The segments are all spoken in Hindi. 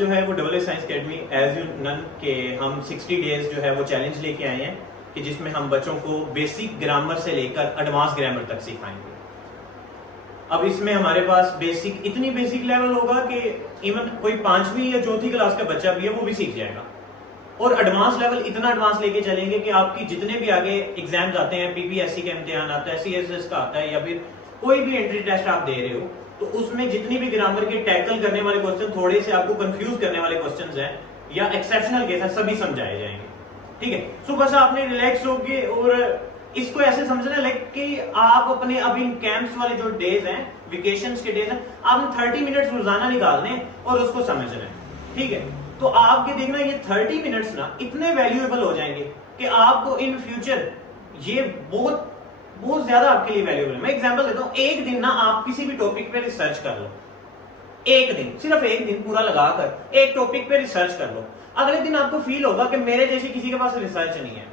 जो है वो double science academy as you नन के हम 60 डेज जो है वो चैलेंज लेके आए हैं कि जिसमें हम बच्चों को बेसिक ग्रामर से लेकर एडवांस ग्रामर तक सिखाएंगे। अब इसमें हमारे पास बेसिक इतनी बेसिक लेवल होगा कि इवन कोई 5वीं या 4थी क्लास का बच्चा भी है वो भी सीख जाएगा, और एडवांस लेवल इतना एडवांस लेके चलेंगे कि आपकी जितने भी आगे एग्जाम्स आते हैं, पीपीएससी का इम्तिहान आता है, सीएसएस का आता है, या फिर कोई भी एंट्री टेस्ट आप दे रहे हो, तो उसमें जितनी भी ग्रामर के टैकल करने वाले क्वेश्चन, थोड़े से आपको कंफ्यूज करने वाले क्वेश्चंस हैं या एक्सेप्शनल केस हैं, सभी समझाए जाएंगे। ठीक है, सो बस आपने रिलैक्स होके और इसको ऐसे समझना लाइक कि आप अपने अभी कैंप्स वाले जो डेज हैं, वेकेशंस के डेज हैं, आपने 30 मिनट्स रोजाना निकालने और उसको समझना है। ठीक है, तो आपके देखना ये 30 मिनट्स ना इतने वैल्यूएबल हो जाएंगे कि आपको इन फ्यूचर ये बहुत बहुत ज्यादा आपके लिए वैल्यूएबल है। मैं एग्जांपल देता हूं, एक दिन ना आप किसी भी टॉपिक पे रिसर्च कर लो, एक दिन, सिर्फ एक दिन पूरा लगाकर एक टॉपिक पे रिसर्च कर लो। अगले दिन आपको फील होगा कि मेरे जैसे किसी के पास रिसर्च नहीं है,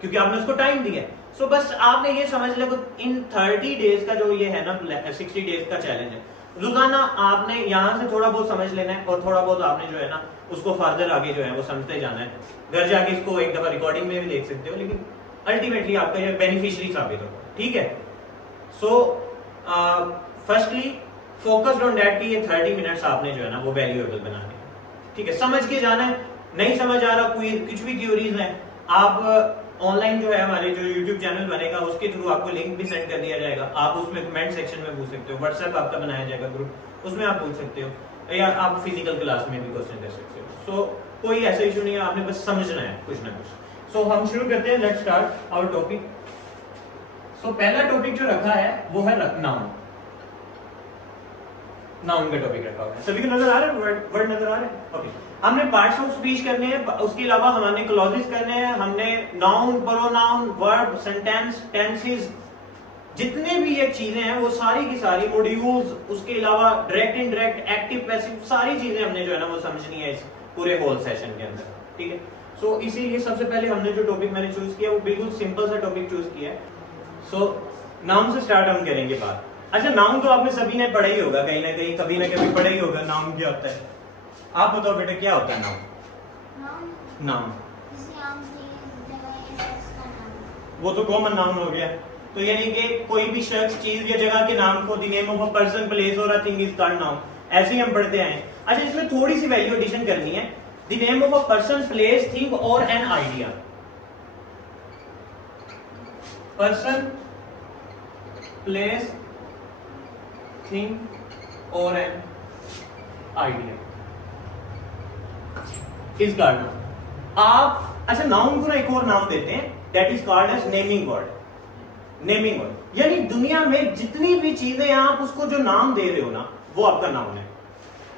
क्योंकि आपने उसको टाइम दिया। सो बस आपने ये समझ लिया इन 30 डेज का जो ये है ना 60 डेज का चैलेंज है, रोजाना आपने यहाँ से थोड़ा बहुत समझ लेना है और थोड़ा बहुत आपने जो है ना उसको फर्दर आगे जो है वो समझते जाना है। घर जाके इसको एक दफा रिकॉर्डिंग में भी देख सकते हो, लेकिन अल्टीमेटली आपका ये बेनिफिशियरी साबित होगा। ठीक है, so firstly focused on that कि ये 30 मिनट्स आपने जो है ना वो वैल्यूएबल बनाने। ठीक है, समझ के जाना है, नहीं समझ आ रहा, कोई कुछ भी क्यूरीज है, आप ऑनलाइन जो है हमारे जो YouTube चैनल बनेगा उसके थ्रू आपको लिंक भी सेंड कर दिया जाएगा, आप उसमें कमेंट सेक्शन में पूछ सकते हो, व्हाट्सएप आपका बनाया जाएगा ग्रुप, उसमें आप पूछ सकते हो, या आप फिजिकल क्लास में भी क्वेश्चन कर सकते हो। सो कोई ऐसा इशू नहीं है, आपने बस समझना है कुछ ना कुछ। सो हम शुरू करते हैं, लेट्स स्टार्ट आवर टॉपिक। सो पहला टॉपिक जो रखा है वो है नाउन। नाउन का टॉपिक रखा हुआ है, सभी को नजर आ रहा है, वर्ड नजर आ रहे हैं? ओके, हमने पार्ट्स ऑफ स्पीच करने हैं, उसके अलावा हमने क्लॉजेस करने हैं, हमने noun, pronoun, verb, sentence, tenses, जितने भी ये चीजें हैं वो सारी की सारी मॉड्यूल्स, उसके अलावा डायरेक्ट, इनडायरेक्ट, एक्टिव, पैसिव, सारी चीजें हमने जो है ना वो समझनी है इस पूरे होल सेशन के अंदर। ठीक है, सो इसीलिए सबसे पहले हमने जो टॉपिक मैंने चूज किया वो बिल्कुल सिंपल सा टॉपिक चूज किया है। सो नाउन से स्टार्ट हम करेंगे बात। अच्छा, नाउन तो आपने सभी ने पढ़ा ही होगा, कहीं ना कहीं कभी ना कभी पढ़ा ही होगा नाउन क्या होता है। आप बताओ बेटा क्या होता है नाउन? नाउन वो तो कॉमन नाउन हो गया, तो यानी कि कोई भी शख्स, चीज या जगह के नाम को the name of a person, place और a thing is called noun, ऐसे ही हम पढ़ते हैं। अच्छा, इसमें थोड़ी सी वैल्यू एडिशन करनी है, the name of a person, place, thing और an idea. Person, place, thing और an idea is called noun. आप अच्छा नाउन को ना एक और नाम देते हैं, that is called as naming word. Naming word यानी दुनिया में जितनी भी चीजें हैं आप उसको जो नाम दे रहे हो ना वो आपका नाउन है।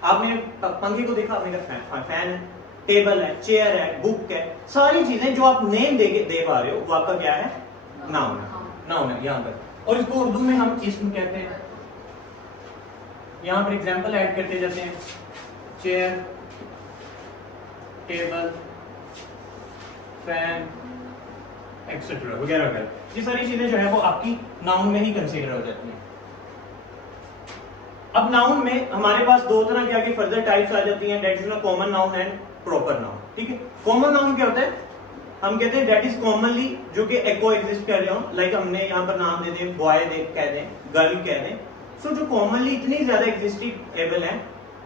आपने पंखे को देखा, आपने कहा फैन है, टेबल है, चेयर है, बुक है, सारी चीजें जो आप नेम दे पा रहे हो वो आपका क्या है? नाउन है। नाउन है यहाँ पर, और इसको उर्दू में हम इसम कहते हैं। यहाँ पर एग्जाम्पल ऐड करते जाते हैं, चेयर, टेबल, फैन, एक्सेट्रा वगैरह वगैरह, ये सारी चीजें जो है वो आपकी नाउन में ही कंसीडर हो जाती हैं। अब नाउन में हमारे पास दो तरह की आगे फर्दर टाइप्स आ जाती हैं, that is common noun and proper noun. ठीक है, कॉमन नाउन क्या होता है? हम कहते हैं दैट इज कॉमनली, जो कि एको एग्जिस्ट कर रहे हो, लाइक हमने यहाँ पर नाम दे दें, बॉय कह दें, गर्ल कह दें, सो जो कॉमनली इतनी ज्यादा एग्जिस्टेबल है,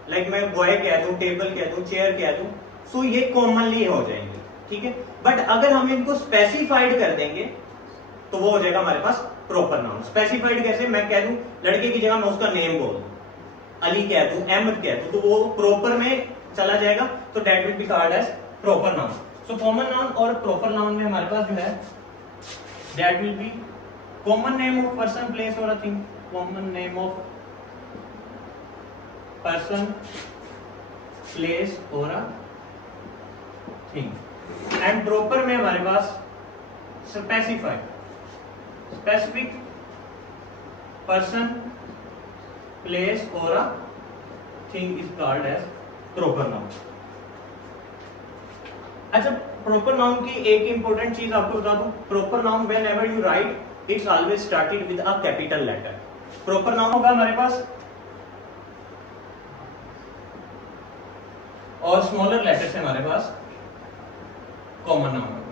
लाइक मैं बॉय कह दूं, टेबल कह दूं, चेयर कह दूं, सो ये कॉमनली हो जाएंगे। ठीक है, बट अगर हम इनको स्पेसिफाइड कर देंगे तो वो हो जाएगा हमारे पास प्रॉपर नाउन। स्पेसिफाइड कैसे? मैं कह दूं लड़के की जगह मैं उसका नेम बोल दूं, अली कह दूं, अहमद कह दूं, तो वो प्रॉपर में चला जाएगा, तो that will be called as proper noun. So common noun और प्रॉपर नाउन में हमारे पास जो है that will be common name of person, place और a thing, common name of person, place और अ थिंग। एंड प्रॉपर में हमारे पास स्पेसिफाइड, स्पेसिफिक पर्सन, प्लेस और a thing is called as proper noun. अच्छा, प्रॉपर नाउन की एक इंपॉर्टेंट चीज आपको बता दूं, proper noun when ever you write it's always started with a capital letter. Proper noun होगा हमारे पास और स्मॉलर लेटर्स है हमारे पास कॉमन नाउन है।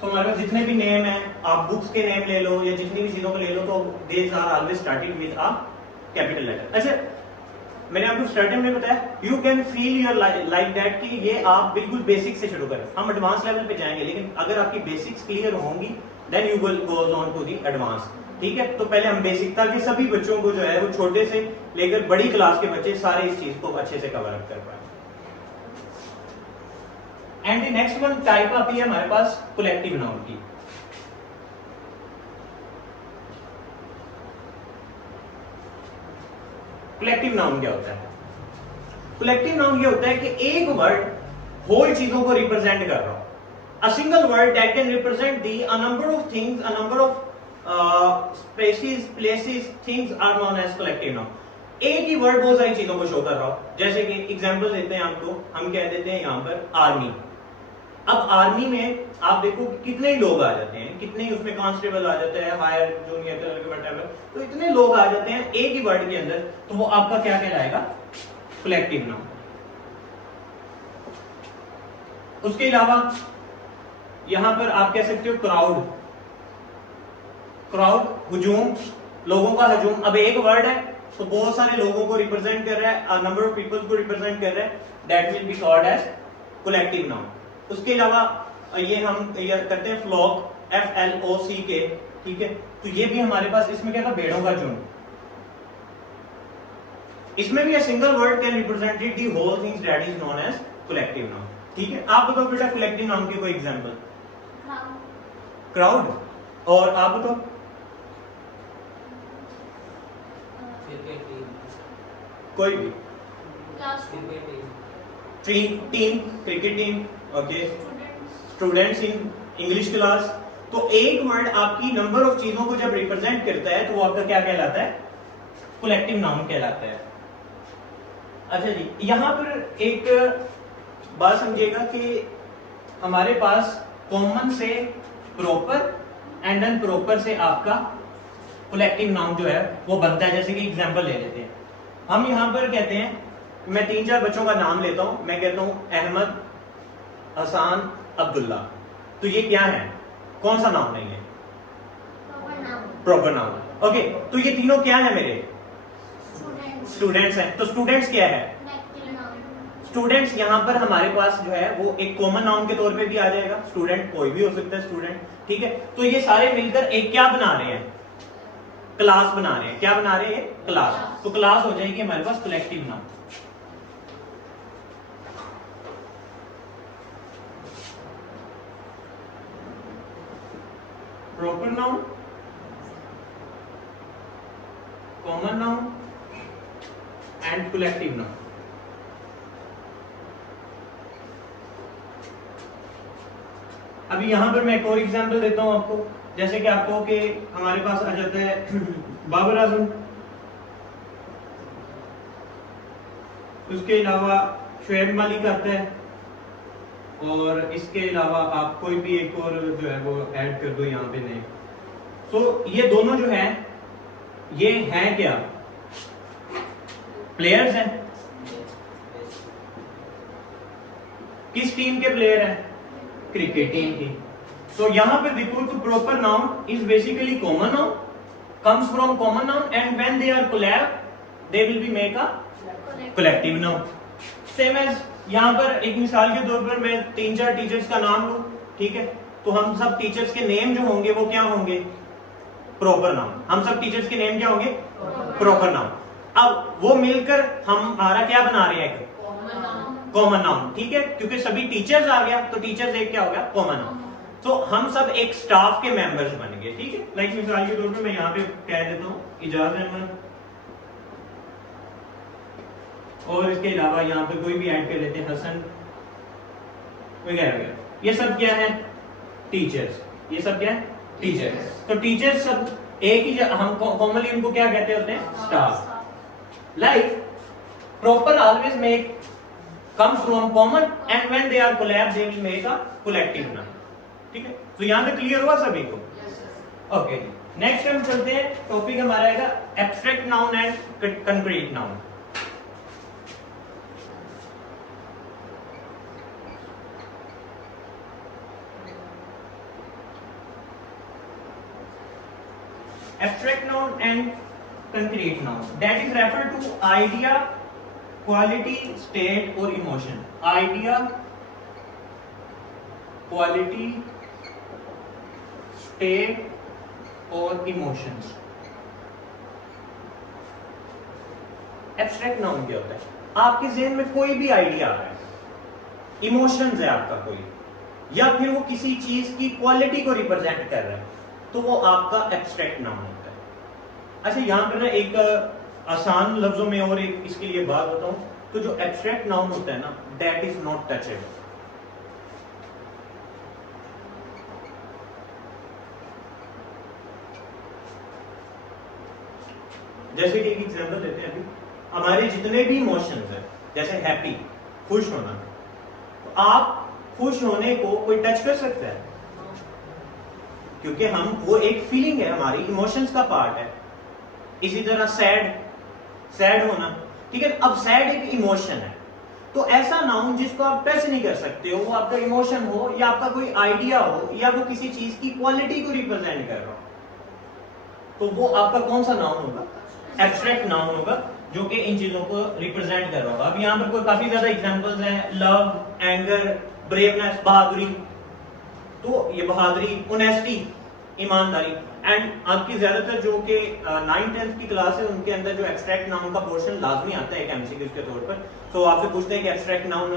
तो हमारे पास जितने भी नेम है, आप बुक्स के नेम ले लो या जितनी भी चीजों को ले लो, तो they are always started with a capital letter. अच्छा, मैंने आपको स्टार्टिंग में बताया you can feel your like that कि ये आप बिल्कुल बेसिक से शुरू करें, हम एडवांस लेवल पे जाएंगे, लेकिन अगर आपकी बेसिक्स क्लियर होंगी then you will goes on to the advance. ठीक है, तो पहले हम बेसिक, ताकि सभी बच्चों को जो है वो छोटे से लेकर बड़ी क्लास के बच्चे सारे इस चीज को अच्छे से कवर अप कर पाए। And the next one type आती है हमारे पास कलेक्टिव नाउन की। कलेक्टिव नाउन क्या होता है? कलेक्टिव नाउन ये होता है कि एक वर्ड होल चीजों को रिप्रेजेंट कर रहा हो। A single word that can represent the a number of things, a number of spaces, places, things are known as collective noun. एक ही वर्ड बहुत सारी चीजों को शो कर रहा हो। जैसे कि एग्जांपल देते हैं आपको, हम कह देते हैं यहाँ पर आर्मी। अब आर्मी में आप देखो कितने ही लोग आ जाते हैं, कितने ही उसमें कांस्टेबल आ जाते हैं, हायर जूनियर व्हाटएवर, तो इतने लोग आ जाते हैं एक ही वर्ड के अंदर, तो वो आपका क्या कहलाएगा? Collective noun. उसके अलावा यहां पर आप कह सकते हो क्राउड। क्राउड हुजूम, लोगों का हुजूम। अब एक वर्ड है तो बहुत सारे लोगों को रिप्रेजेंट कर रहा है, नंबर ऑफ पीपल को रिप्रेजेंट कर रहा है, that will be called as collective noun. उसके अलावा ये हम ये करते हैं फ्लॉक, FLOCK, ठीक है, तो ये भी हमारे पास, इसमें क्या था? भेड़ों का झुंड। इसमें भी a single word can represent the whole things that is known as collective noun। ठीक है, आप बताओ बेटा कलेक्टिव नाउन के कोई एग्जांपल। क्राउड। और आप बताओ। कोई भी। Team, cricket team, okay, students in English class. तो एक वर्ड आपकी नंबर ऑफ चीजों को जब रिप्रेजेंट करता है तो वो आपका क्या कहलाता है? कलेक्टिव नाउन कहलाता है। अच्छा जी, यहां पर एक बात समझिएगा कि हमारे पास कॉमन से प्रॉपर एंड अनप्रॉपर से आपका कलेक्टिव नाउन जो है वो बनता है। जैसे कि एग्जांपल ले लेते हैं, हम यहां पर कहते हैं, मैं 3-4 बच्चों का नाम लेता हूं, मैं कहता हूं अहमद, हसान, अब्दुल्ला। तो ये क्या है? कौन सा नाउन है? ये प्रॉपर नाउन। ओके, तो ये तीनों क्या है? मेरे स्टूडेंट्स हैं। तो स्टूडेंट्स क्या है? स्टूडेंट्स यहां पर हमारे पास जो है वो एक कॉमन नाउन के तौर पे भी आ जाएगा। स्टूडेंट कोई भी हो सकता है, स्टूडेंट, ठीक है। तो ये सारे मिलकर एक क्या बना रहे हैं? क्लास बना रहे हैं। क्या बना रहे हैं? क्लास। तो क्लास हो जाएगी हमारे पास collective noun. Proper noun, common noun and collective noun. अभी यहां पर मैं एक और एग्जांपल देता हूं आपको। जैसे कि आपको कि हमारे पास आ जाता है बाबर आजम, उसके अलावा शुएब मलिक आता है, और इसके अलावा आप कोई भी एक और जो है वो ऐड कर दो यहाँ पे नहीं। सो ये दोनों जो है ये हैं क्या? प्लेयर्स हैं। किस टीम के प्लेयर हैं? क्रिकेट टीम की। तो यहां पे देखो तो proper noun is basically common noun, comes from common noun, and when they are collab they will be make a collective noun. Same as यहां पर एक मिसाल के तौर पर मैं 3-4 टीचर्स का नाम लूं, ठीक है, तो हम सब टीचर्स के नेम जो होंगे वो क्या होंगे? Proper noun. हम सब टीचर्स के नेम क्या होंगे? Proper noun. अब वो मिलकर हम हमारा क्या बना रहे हैं? कॉमन नाउन, ठीक है, क्योंकि सभी टीचर्स आ गया तो टीचर्स एक क्या हो गया? Common noun. तो हम सब एक स्टाफ के मेंबर्स बन गए, ठीक है। लाइक मिसाल के तौर पर मैं यहाँ पे कह देता हूँ इजाज अहमद, और इसके अलावा यहाँ पे कोई भी ऐड कर लेते हैं, हसन वगैरह। ये सब क्या है? टीचर्स। ये सब क्या है? टीचर्स। तो टीचर्स सब एक ही, हम कॉमनली उनको क्या कहते होते हैं? Staff. Like proper always make comes from common and when they are collab they will make a collective noun। ठीक है, तो यहां तक क्लियर हुआ सभी को? ओके, नेक्स्ट हम चलते हैं, टॉपिक हमारा आएगा abstract noun and concrete noun. Abstract noun and concrete noun, that is refer to idea, quality, state और इमोशन। आइडिया, क्वालिटी, स्टेट और इमोशंस। एब्स्ट्रैक्ट नाउन क्या होता है? आपके ज़हन में कोई भी आइडिया आ रहा है, इमोशंस है आपका कोई, या फिर वो किसी चीज की क्वालिटी को रिप्रेजेंट कर रहा है, तो वो आपका एब्स्ट्रैक्ट नाउन होता है। अच्छा, यहाँ पर ना एक आसान लफ्जों में और एक इसके लिए बात बताऊं, तो जो एब्स्ट्रैक्ट नाउन होता है ना, दैट इज नॉट टचेबल। जैसे कि एक एग्जांपल देते हैं, अभी हमारे जितने भी इमोशंस हैं, जैसे हैप्पी, खुश होना, तो आप खुश होने को कोई टच कर सकता है? क्योंकि हम, वो एक फीलिंग है, हमारी इमोशंस का पार्ट है। इसी तरह सैड होना, ठीक है। अब सैड एक इमोशन है, तो ऐसा नाउन जिसको आप टच नहीं कर सकते हो, वो आपका इमोशन हो या आपका कोई आइडिया हो या वो किसी चीज की क्वालिटी को रिप्रेजेंट कर रहा हो, तो वो आपका कौन सा नाउन होगा? एब्स्ट्रैक्ट नाउन होगा, जो कि इन चीजों को रिप्रेजेंट कर रहा होगा। अब यहाँ पर कोई काफी ज्यादा एग्जांपल्स हैं, लव, एंगर, ब्रेवनेस, बहादुरी, तो ये बहादुरी, ऑनेस्टी, ईमानदारी। एंड आपकी ज्यादातर जो कि 9th-10th की क्लास है, उनके अंदर जो एब्स्ट्रैक्ट नाउन का पोर्शन लाजमी आता है एक एमसीक्यू के तौर पर, तो आपसे पूछते हैं कि एब्स्ट्रैक्ट नाउन,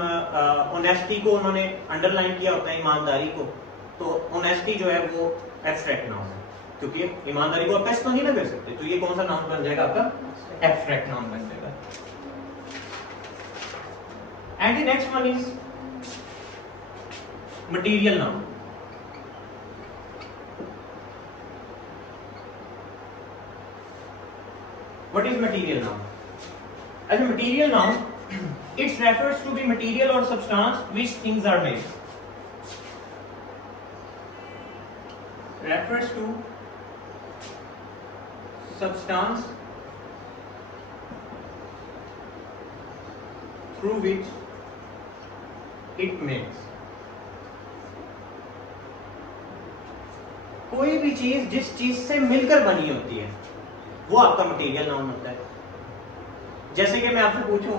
ऑनेस्टी को उन्होंने अंडरलाइन किया होता है, ईमानदारी को, तो ऑनेस्टी जो है वो एब्स्ट्रैक्ट नाउन है, क्योंकि ईमानदारी को आप टच तो नहीं ना कर सकते, तो ये कौन सा नाउन बन जाएगा? आपका एब्स्ट्रैक्ट नाउन बन जाएगा। And the next one is material noun. What is material noun? As a material noun, it refers to the material or substance which things are made. Refers to substance through which it makes. कोई भी चीज जिस चीज से मिलकर बनी होती है, वो आपका मटेरियल नाउन होता है। जैसे कि मैं आपसे पूछूं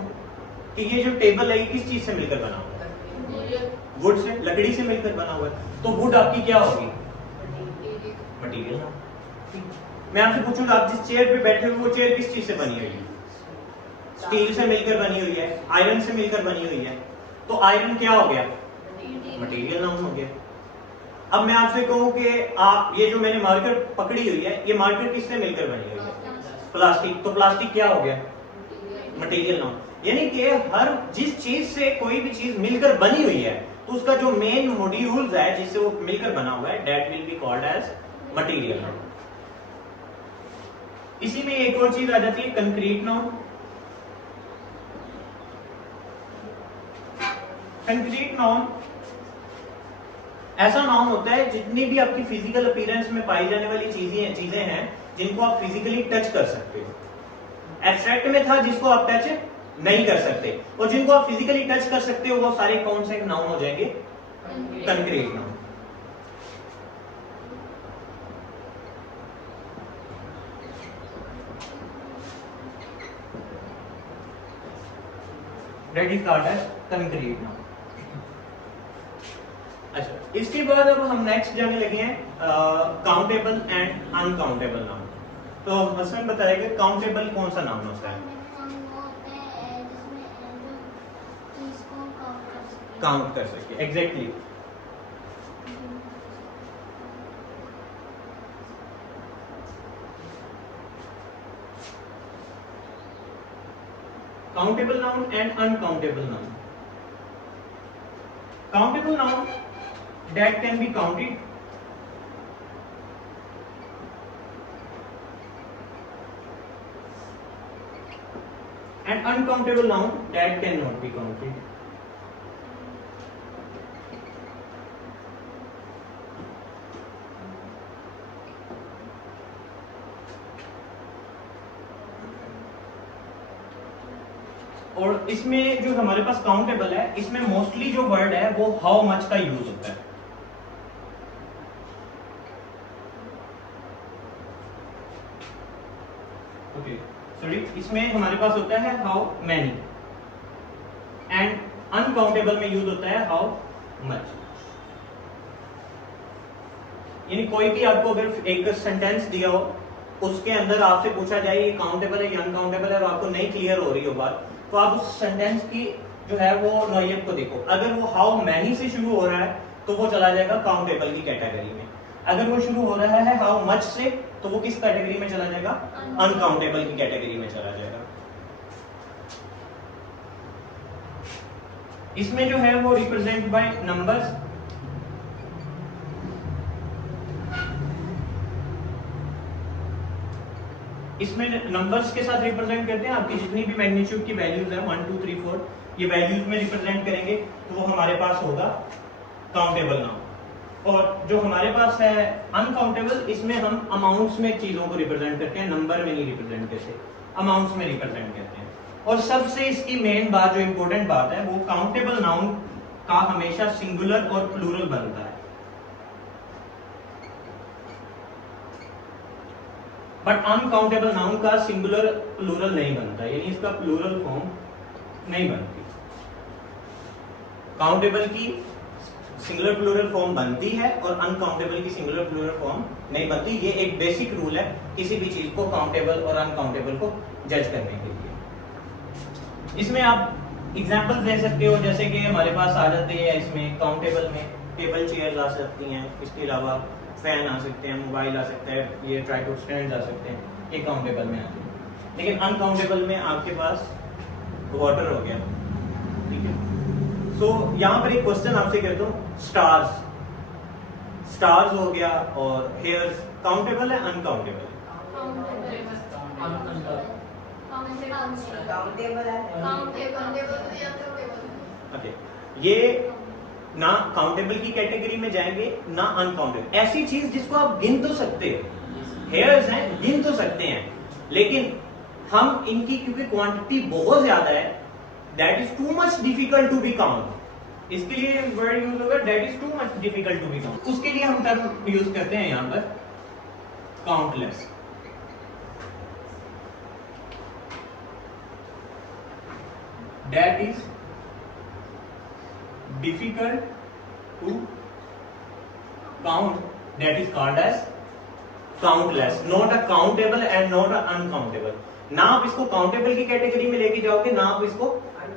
कि ये जो टेबल है, ये किस चीज से मिलकर बना हुआ है? वुड से, लकड़ी से मिलकर बना हुआ है, तो वुड आपकी क्या होगी? Material noun. मैं आपसे पूछूं तो आप जिस चेयर पे बैठे हुए, वो चेयर किस चीज से बनी हुई है? स्टील से मिलकर बनी हुई है, आयरन से मिलकर बनी हुई है, तो आयरन क्या हो गया? मटेरियल नाउन हो गया। अब मैं आपसे कहूं कि आप, ये जो मैंने मार्कर पकड़ी हुई है, ये मार्कर किससे मिलकर बनी हुई है? प्लास्टिक, तो प्लास्टिक क्या हो गया? Material noun. यानी कि हर जिस चीज से कोई भी चीज मिलकर बनी हुई है, तो उसका जो मेन मॉड्यूल्स है जिससे वो मिलकर बना हुआ है, that will be called as material noun. इसी में एक और चीज आ जाती है, कंक्रीट नाउन। कंक्रीट नाउन ऐसा नाउन होता है जितनी भी आपकी फिजिकल अपीयरेंस में पाई जाने वाली चीजें हैं जिनको आप फिजिकली टच कर सकते हो। एब्स्ट्रैक्ट में था जिसको आप टच नहीं कर सकते, और जिनको आप फिजिकली टच कर सकते हो वो सारे कौन से नाउन हो जाएंगे? Concrete noun. That is called as concrete noun. अच्छा, इसके बाद अब हम नेक्स्ट जाने लगे हैं काउंटेबल एंड अनकाउंटेबल नाउन। तो हसन बताएगा काउंटेबल कौन सा नाउन होता है? काउंट कर सके, exactly. Countable noun and uncountable noun. Countable noun that can be counted, and uncountable noun that cannot be counted. और इसमें जो हमारे पास काउंटेबल है, इसमें मोस्टली जो वर्ड है वो हाउ मच का यूज होता है। सॉरी, इसमें हमारे पास होता है हाउ मैनी, एंड अनकाउंटेबल में यूज होता है हाउ मच। यानी कोई भी आपको अगर एक सेंटेंस दिया हो, उसके अंदर आपसे पूछा जाए ये काउंटेबल है या अनकाउंटेबल है और आपको नहीं क्लियर हो रही हो बात, तो आप उस सेंटेंस की जो है वो नौइयत को देखो। अगर वो हाउ मैनी से शुरू हो रहा है तो वो चला जाएगा काउंटेबल की कैटेगरी में। अगर वो शुरू हो रहा है हाउ मच से तो वो किस कैटेगरी में चला जाएगा? अनकाउंटेबल की कैटेगरी में चला जाएगा। इसमें जो है वो रिप्रेजेंट बाय नंबर्स। इसमें नंबर्स के साथ रिप्रेजेंट करते हैं आपकी जितनी भी मैग्नीट्यूड की वैल्यूज है 1 2 3 4 ये वैल्यूज में रिप्रेजेंट करेंगे तो वो हमारे पास होगा काउंटेबल नाउन। और जो हमारे पास है अनकाउंटेबल, इसमें हम अमाउंट्स में चीजों को रिप्रेजेंट करते हैं, नंबर में नहीं रिप्रेजेंट करते, अमाउंट्स में रिप्रेजेंट करते हैं। और सबसे इसकी मेन बात जो इंपॉर्टेंट बात है वो काउंटेबल नाउन का हमेशा सिंगुलर और प्लूरल बनता है, बट अनकाउंटेबल नाउन का सिंगुलर प्लूरल नहीं बनता, यानी इसका प्लूरल फॉर्म नहीं बनती। काउंटेबल की सिंगुलर प्लूरल फॉर्म बनती है और अनकाउंटेबल की सिंगुलर प्लूरल फॉर्म नहीं बनती। ये एक बेसिक रूल है किसी भी चीज को काउंटेबल और अनकाउंटेबल को जज करने के लिए। इसमें आप एग्जांपल्स दे सकते हो, जैसे कि हमारे पास आ जाते हैं इसमें काउंटेबल में टेबल चेयर्स आ सकती हैं, इसके अलावा फैन आ सकते हैं, मोबाइल आ सकता है, ये ट्राइपॉड स्टैंड आ सकते हैं, ये काउंटेबल में आते हैं। लेकिन अनकाउंटेबल में आपके पास वाटर हो गया, ठीक है। सो यहाँ पर एक क्वेश्चन आपसे करता हूँ, स्टार्स हो गया और हेयर्स काउंटेबल है अनकाउंटेबल? ओके, ये ना काउंटेबल की कैटेगरी में जाएंगे ना अनकाउंटेबल। ऐसी चीज जिसको आप गिन तो सकते हो, हेयर्स हैं गिन तो सकते हैं, लेकिन हम इनकी क्योंकि क्वांटिटी बहुत ज्यादा है, that is too much difficult to be count. इसके लिए वर्ड यूज होगा that is too much difficult to be count. उसके लिए हम टर्म यूज करते हैं यहां पर countless. That is difficult to count, that is called as countless, not a countable and not a uncountable। ना आप इसको काउंटेबल की कैटेगरी में लेके जाओगे, ना आप इसको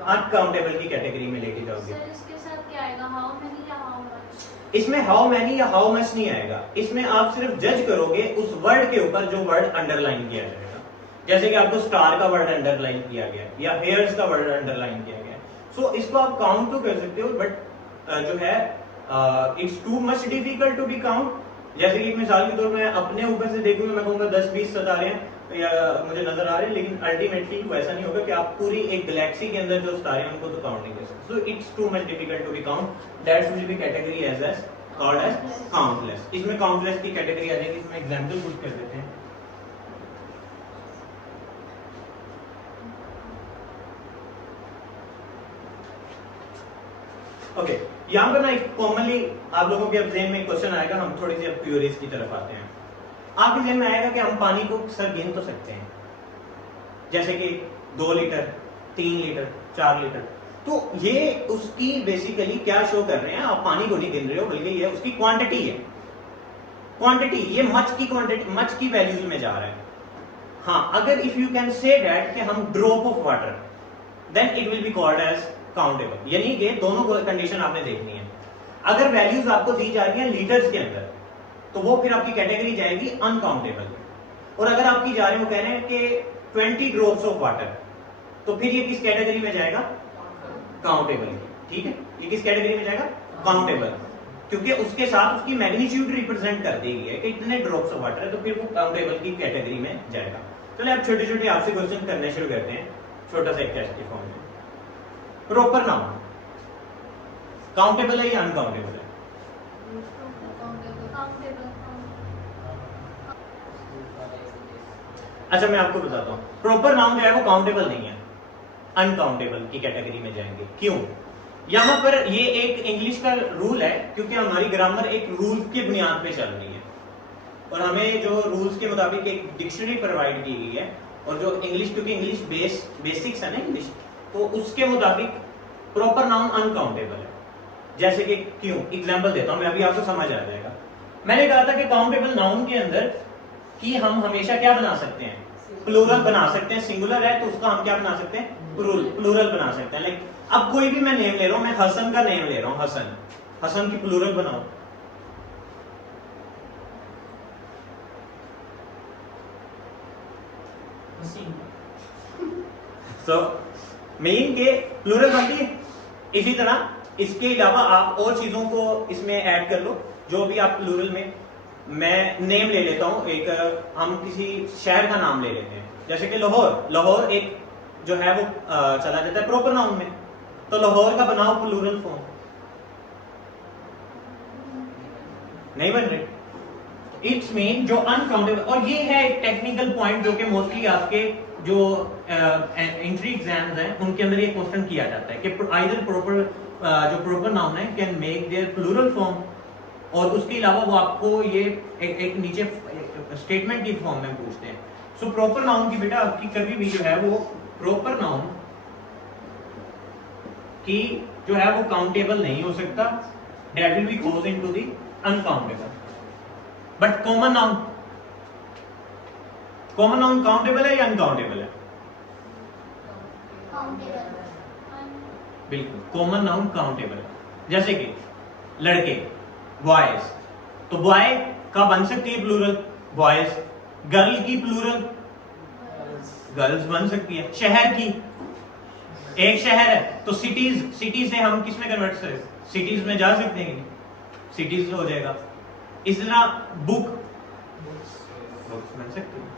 अनकाउंटेबल की कैटेगरी में लेके जाओगे। सर इसके साथ क्या आएगा, हाउ मेनी या हाउ मच? इसमें हाउ मेनी या हाउ मच नहीं आएगा, इसमें आप सिर्फ जज करोगे उस वर्ड के ऊपर जो वर्ड अंडरलाइन किया जाएगा। जैसे कि आपको स्टार का वर्ड अंडरलाइन किया गया या हेयर्स का वर्ड अंडरलाइन किया गया, सो इसको आप काउंट तो कर सकते हो, बट जो है it's too much difficult to be count. जैसे कि मिसाल के तौर पर मैं अपने ऊपर से देखूंगा, मैं कहूंगा 10-20 सितारे हैं या मुझे नजर आ रहे हैं, लेकिन अल्टीमेटली वो ऐसा नहीं होगा कि आप पूरी एक गैलेक्सी के अंदर जो सितारे हैं उनको तो काउंट नहीं कर सकते। So it's too much difficult to be count, that's will be category as called as countless. इसमें काउंटलेस की कैटेगरी आ जाएगी, इसमें एग्जांपल पुट कर देते हैं। ओके, यहाँ पर ना एक कॉमनली आप लोगों के ज़हन में क्वेश्चन आएगा, हम थोड़ी सी अब थ्योरीज की तरफ आते हैं। आपके ज़हन में आएगा कि हम पानी को सर गिन तो सकते हैं, जैसे कि 2 लीटर 3 लीटर 4 लीटर, तो ये उसकी बेसिकली क्या शो कर रहे हैं, आप पानी को नहीं गिन रहे हो बल्कि ये उसकी क्वांटिटी है। क्वांटिटी ये मच की क्वांटिटी, मच की वैल्यूज में जा रहा है। हाँ, अगर if you can say that कि हम drop of water, then it will be called as countable. यानी कि दोनों कंडीशन आपने देखनी है। अगर वैल्यूज आपको दी जा रही है लीटर्स के अंदर, तो वो फिर आपकी कैटेगरी जाएगी अनकाउंटेबल। और अगर आपकी जा रही है, वो कह रहे हैं कि 20 ड्रॉप्स ऑफ वाटर, तो फिर ये किस कैटेगरी में जाएगा? काउंटेबल की। ठीक है, ये किस कैटेगरी में जाएगा? काउंटेबल, क्योंकि उसके साथ उसकी मैग्नीट्यूड रिप्रेजेंट कर दी गई है कि इतने ड्रॉप्स ऑफ वाटर है, तो फिर वो काउंटेबल की कैटेगरी में जाएगा। चलिए आप छोटे छोटे आपसे क्वेश्चन करने शुरू करते हैं, छोटा सा एक टेस्ट के फॉर्म में। प्रॉपर नाउन काउंटेबल है या अनकाउंटेबल है? अच्छा, मैं आपको बताता हूं, प्रॉपर नाउन जो है वो काउंटेबल नहीं है, अनकाउंटेबल की कैटेगरी में जाएंगे। क्यों? यहां पर ये एक इंग्लिश का रूल है, क्योंकि हमारी ग्रामर एक रूल की बुनियाद पे चल रही है और हमें जो रूल्स के मुताबिक एक डिक्शनरी प्रोवाइड की गई है, और जो इंग्लिश, क्योंकि इंग्लिश बेसिक्स है ना इंग्लिश, तो उसके मुताबिक प्रॉपर नाउन अनकाउंटेबल है। जैसे कि क्यों, एग्जांपल देता हूं मैं, अभी आपको समझ आ जाएगा। मैंने कहा था कि काउंटेबल नाउन के अंदर कि हम हमेशा क्या बना सकते हैं, प्लूरल बना सकते हैं। सिंगुलर है तो उसका हम क्या बना सकते हैं, प्लूरल बना सकते हैं। लाइक अब कोई भी मैं नेम ले रहा हूं, मैं हसन का नेम ले रहा हूं, हसन, हसन की प्लूरल बनाओ। सो मीन के प्लूरल बनती है। इसी तरह इसके अलावा आप और चीजों को इसमें ऐड कर लो, जो भी आप प्लूरल में। मैं नेम ले लेता हूं, एक हम किसी शहर का नाम ले लेते हैं, जैसे कि लाहौर। लाहौर एक जो है वो चला जाता है प्रॉपर नाउन में, तो लाहौर का बनाओ प्लूरल फॉर्म, नहीं बन रही। इट्स मीन जो अनकाउंटेबल, और ये है एक टेक्निकल पॉइंट जो कि मोस्टली आपके जो एंट्री एग्जाम्स हैं उनके अंदर ये क्वेश्चन किया जाता है कि आइदर प्रॉपर जो प्रॉपर नाउन है can make their plural form, और उसके अलावा वो आपको ये एक नीचे स्टेटमेंट की फॉर्म में पूछते हैं। सो प्रॉपर नाउन की बेटा आपकी कभी भी जो है वो प्रॉपर नाउन की जो है वो काउंटेबल नहीं हो सकता, that will B goes into the uncountable. But common noun, common noun countable है या अनकाउंटेबल है? बिल्कुल, कॉमन नाउन काउंटेबल है। जैसे कि लड़के, बॉयज, तो बॉय का बन सकती है प्लूरल बॉयज, गर्ल की प्लूरल गर्ल्स बन सकती है, शहर की, एक शहर है तो सिटीज, सिटी से हम किस में कन्वर्ट करें, सिटीज में जा सकते हैं, सिटीज हो जाएगा। इस तरह बुक, बुक्स बन सकती है।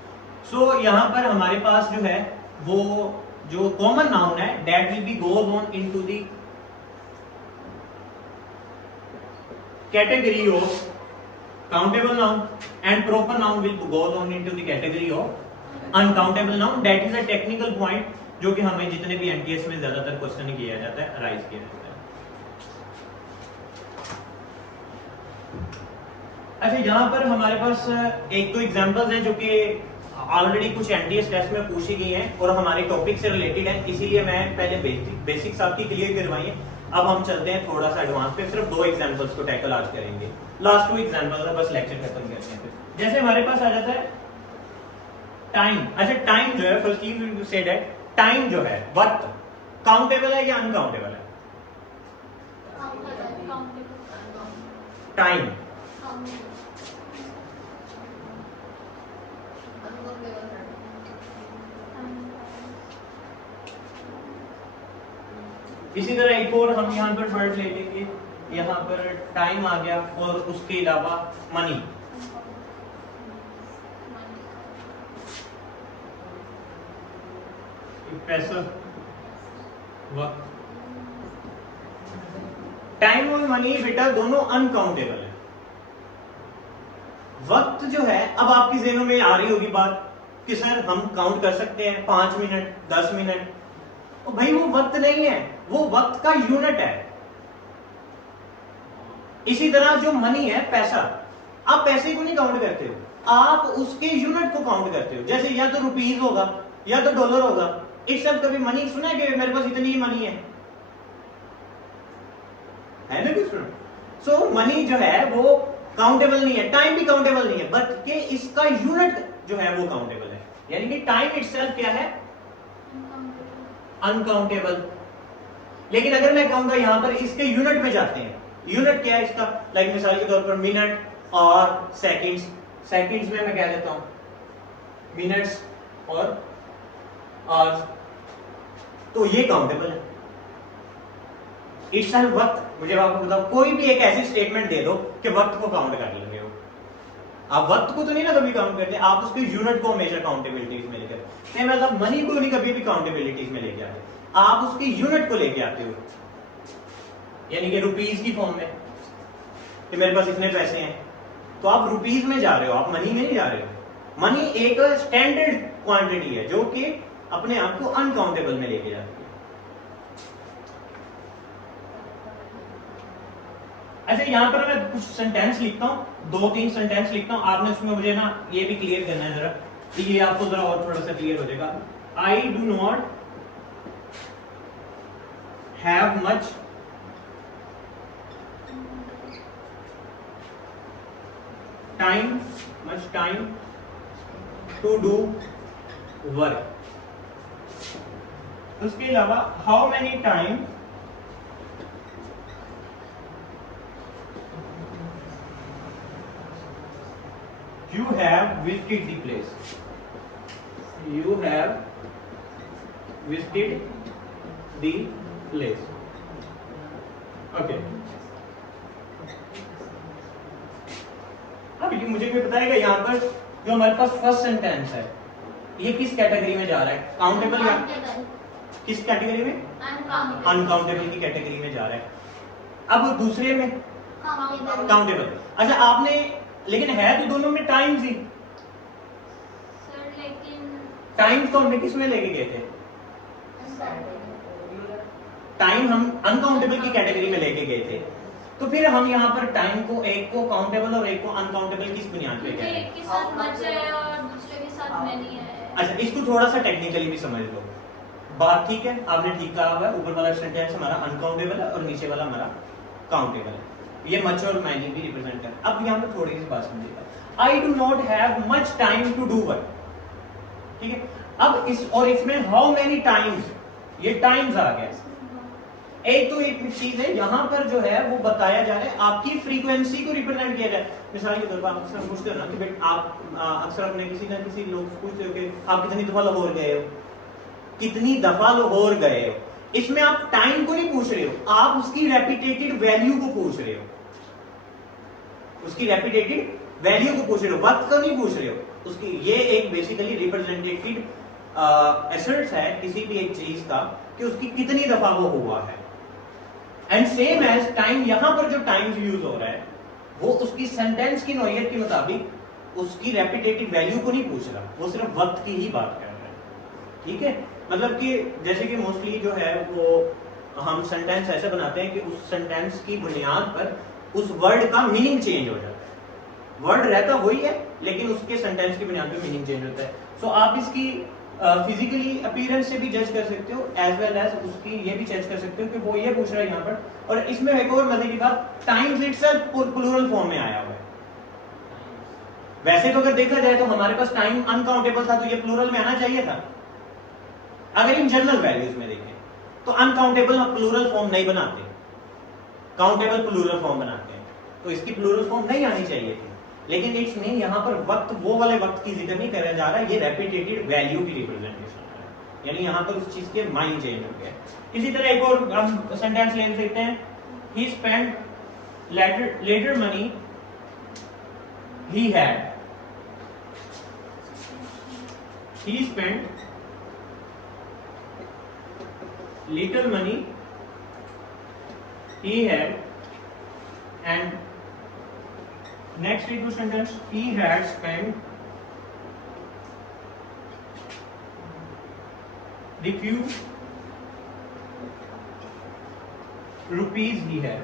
सो यहां पर हमारे पास जो है वो जो कॉमन नाउन है that will B goes on into the category of countable noun, and proper noun will goes on into the category of uncountable noun. That is a technical point जो कि हमें जितने भी एमटीएस में ज्यादातर क्वेश्चन किया जाता है, राइज किया जाता है। अच्छा, यहाँ पर हमारे पास एक तो एग्जांपल्स हैं जो कि ऑलरेडी कुछ एमटीएस टेस्ट में पूछी गई हैं और हमारे टॉपिक से रिलेटेड है, इसीलिए मैं पहले बेसिक्स आपकी क्लियर करवाई है। अब हम चलते हैं थोड़ा सा एडवांस पे, सिर्फ 2 एग्जांपल्स को टैकल आज करेंगे, लास्ट 2 एग्जांपल्स है, बस लेक्चर खत्म करते हैं। फिर जैसे हमारे पास आ जाता है टाइम। अच्छा, टाइम जो है फर्स्ट यू सेड है, टाइम जो है वक्त काउंटेबल है या अनकाउंटेबल है? टाइम इसी तरह एक और हम यहाँ पर वर्ड ले लेंगे, यहाँ पर टाइम आ गया और उसके अलावा मनी। पैसा, वक्त। टाइम और मनी बेटा दोनों अनकाउंटेबल है। वक्त जो है, अब आपकी ज़हनों में आ रही होगी बात कि सर हम काउंट कर सकते हैं 5 मिनट 10 मिनट, तो भाई वो वक्त नहीं है, वो वक्त का यूनिट है। इसी तरह जो मनी है, पैसा, आप पैसे को नहीं काउंट करते हो, आप उसके यूनिट को काउंट करते हो। जैसे या तो रुपीज होगा या तो डॉलर होगा। एक शब्द कभी मनी सुना है कि मेरे पास इतनी ही मनी है ना कुछ सुना? सो मनी जो है वो काउंटेबल नहीं है, टाइम भी काउंटेबल नहीं है, बट के इसका यूनिट जो है वो काउंटेबल है। यानी कि टाइम इटसेल्फ क्या है? अनकाउंटेबल। लेकिन अगर मैं कहूंगा यहां पर इसके यूनिट में जाते हैं, यूनिट क्या है इसका? लाइक मिसाल के तौर पर मिनट और सेकंड्स, सेकंड्स में मैं कह देता हूं मिनट्स और आवर्स, तो ये काउंटेबल है। इट्स वक्त। मुझे आपको बताओ, कोई भी एक ऐसी स्टेटमेंट दे दो कि वक्त को काउंट कर लेंगे हो, आप वक्त को तो नहीं ना कभी काउंट करते, आप उसके यूनिट को हमेशा काउंटेबिलिटीज में लेकर, नहीं मतलब मनी को नहीं कभी भी काउंटेबिलिटीज में लेके आते, आप उसकी यूनिट को लेके आते हो। यानी कि रुपीज की फॉर्म में कि मेरे पास इतने पैसे हैं, तो आप रुपीज में जा रहे हो, आप मनी में नहीं जा रहे हो। मनी एक स्टैंडर्ड क्वांटिटी है जो कि अपने आप को अनकाउंटेबल में लेके जाती है। अच्छा, यहां पर मैं कुछ सेंटेंस लिखता हूं, 2-3 सेंटेंस लिखता हूं, आपने उसमें मुझे ना ये भी क्लियर करना है जरा तो ये आपको जरा और थोड़ा सा क्लियर हो जाएगा। I do not have much time to do work. उसके अलावा how many time you have visited the place, you have visited the place, okay। अब ये मुझे कोई बताएगा यहाँ पर जो हमारे पास फर्स्ट सेंटेंस है ये किस कैटेगरी में जा रहा है? काउंटेबल या किस कैटेगरी में? अनकाउंटेबल की कैटेगरी में जा रहा है। अब दूसरे में काउंटेबल। अच्छा आपने, लेकिन है तो दोनों में टाइम्स ही। सर लेकिन टाइम्स तो हमने किस में लेके गए थे? टाइम हम अनकाउंटेबल की कैटेगरी में लेके गए थे, तो फिर हम यहाँ पर टाइम को एक को काउंटेबल और एक को अनकाउंटेबल किस बुनियाद पे कह रहे हैं? एक के साथ मच है और दूसरे के साथ नहीं है। अच्छा इसको थोड़ा सा टेक्निकली भी समझ लो। बात ठीक है, आपने ठीक कहा हुआ है। ऊपर वाला सेंटेंस हमारा अनकाउंटेबल है और नीचे वाला हमारा काउंटेबल है। ये मच और मैनी भी रिप्रेजेंट कर। अब यहाँ पर थोड़ी सी बात समझिएगा। I do not have much time to do work, ठीक है। अब इस और इसमें हाउ मेनी टाइम्स, ये टाइम्स आ गया। एक तो एक चीज है यहाँ पर जो है वो बताया जा रहा है, आपकी फ्रीक्वेंसी को रिप्रेजेंट किया जाए। मिसाल के तौर पर आप अक्सर पूछते हो ना कि बेटा आप अक्सर अपने किसी ना किसी लोग पूछते हो कि आप कितनी दफा लाहौर गए हो, कितनी दफा लाहौर गए हो। इसमें आप टाइम को नहीं पूछ रहे हो, आप उसकी रेपिटेटेड वैल्यू को पूछ रहे हो, उसकी रेपिटेटेड वैल्यू को पूछ रहे हो, वक्त को नहीं पूछ रहे हो उसकी। ये एक बेसिकली रिप्रेजेंटेटिव एसेट्स है किसी भी एक चीज का कि उसकी कितनी दफा वो हुआ है। एंड सेम एज टाइम, यहां पर जो टाइम यूज हो रहा है वो उसकी सेंटेंस की नौइयत के मुताबिक उसकी रेपिटेटिव वैल्यू को नहीं पूछ रहा, वो सिर्फ वक्त की ही बात कर रहा है, ठीक है। मतलब कि जैसे कि मोस्टली जो है वो हम सेंटेंस ऐसे बनाते हैं कि उस सेंटेंस की बुनियाद पर उस वर्ड का मीनिंग चेंज हो जाता है। वर्ड रहता वही है लेकिन उसके सेंटेंस की बुनियाद पर मीनिंग चेंज होता है। सो आप इसकी फिजिकली अपीयरेंस से भी जज कर सकते हो, एज वेल एज उसकी ये भी जज कर सकते हो कि वो ये पूछ रहा है यहाँ पर। और इसमें एक और मजे की बात, टाइम्स इटसेल्फ प्लूरल फॉर्म में आया हुआ है। वैसे तो अगर देखा जाए तो हमारे पास टाइम अनकाउंटेबल था तो ये प्लूरल में आना चाहिए था। अगर इन जनरल वैल्यूज में देखें तो अनकाउंटेबल हम प्लूरल फॉर्म नहीं बनाते, काउंटेबल प्लूरल फॉर्म बनाते हैं, तो इसकी प्लूरल फॉर्म नहीं आनी चाहिए थी। लेकिन इट्स नहीं, यहाँ पर वक्त वो वाले वक्त की जिक्र नहीं करा जा रहा, ये रेपिटेटेड वैल्यू की रिप्रेजेंटेशन है, यानी यहाँ पर उस चीज के माइंड चेंज हो गया। इसी तरह एक और हम सेंटेंस ले सकते हैं, he spend little money he had, he spend little money he had, and next into sentence he had spent the few rupees he had।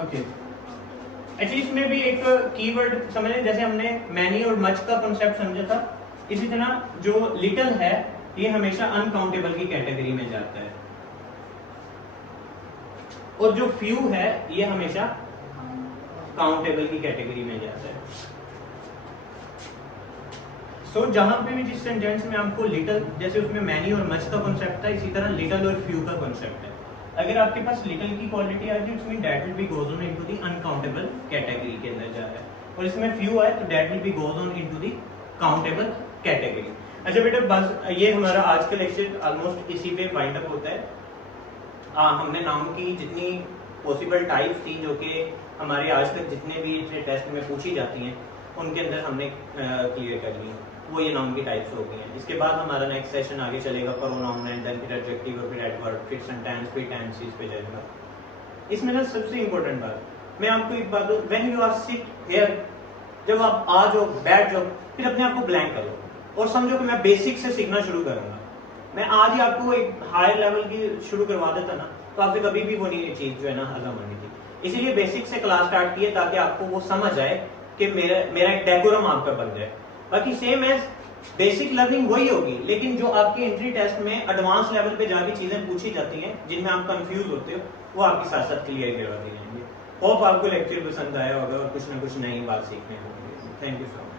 Okay अच्छा इसमें भी एक कीवर्ड समझे, जैसे हमने मैनी और मच का कॉन्सेप्ट समझा था, इसी तरह जो लिटिल है ये हमेशा अनकाउंटेबल की कैटेगरी में जाता है और जो फ्यू है ये हमेशा काउंटेबल की कैटेगरी में जाता है। सो जहां पे भी जिस सेंटेंस में आपको लिटिल, जैसे उसमें मैनी और मच का कॉन्सेप्ट था, इसी तरह लिटिल और फ्यू का कॉन्सेप्ट है। अगर आपके पास लिटिल की क्वालिटी आ जाए, it's mean that will B goes on into the uncountable category के अंदर जा रहा है, और इसमें फ्यू आए तो that will B goes on into the countable category. अच्छा बेटा बस ये हमारा आज का लेक्चर ऑलमोस्ट इसी पे वाइंड अप होता है। हमने नाउन की जितनी पॉसिबल टाइप्स थी जो कि हमारे आज तक जितने भी टेस्ट में पूछी जाती हैं उनके अंदर हमने क्लियर कर ली, वो ये नाउन की टाइप्स हो गई हैं। इसके बाद हमारा नेक्स्ट सेशन आगे चलेगा प्रोनाउन एंड देन फिर एडजेक्टिव और फिर एडवर्ब, फिर सेंटेंस, फिर टेंसेस पे जाएगा। इसमें ना सबसे इंपॉर्टेंट बात मैं आपको एक बात दूं, when you are sit here, जब आप आ जाओ बैठ जाओ, फिर अपने आप को ब्लैंक करो और समझो कि मैं बेसिक से सीखना शुरू करूंगा। मैं आज ही आपको एक हायर लेवल की शुरू करवा देता ना तो आपसे कभी भी वो नहीं चीज जो है ना हजम होनी थी। इसीलिए बेसिक से क्लास स्टार्ट की है ताकि आपको वो समझ आए कि मेरा एक डेकोरम आपका बन जाए। बाकी सेम एज बेसिक लर्निंग वही होगी, लेकिन जो आपके एंट्री टेस्ट में एडवांस लेवल पे जाके चीजें पूछी जाती हैं जिनमें आप कंफ्यूज होते हो, वो आपके साथ साथ क्लियर करवा दी जाएंगे। होप आपको लेक्चर पसंद आया होगा और कुछ ना कुछ नई बात सीखने को मिलेगी। Thank you so much.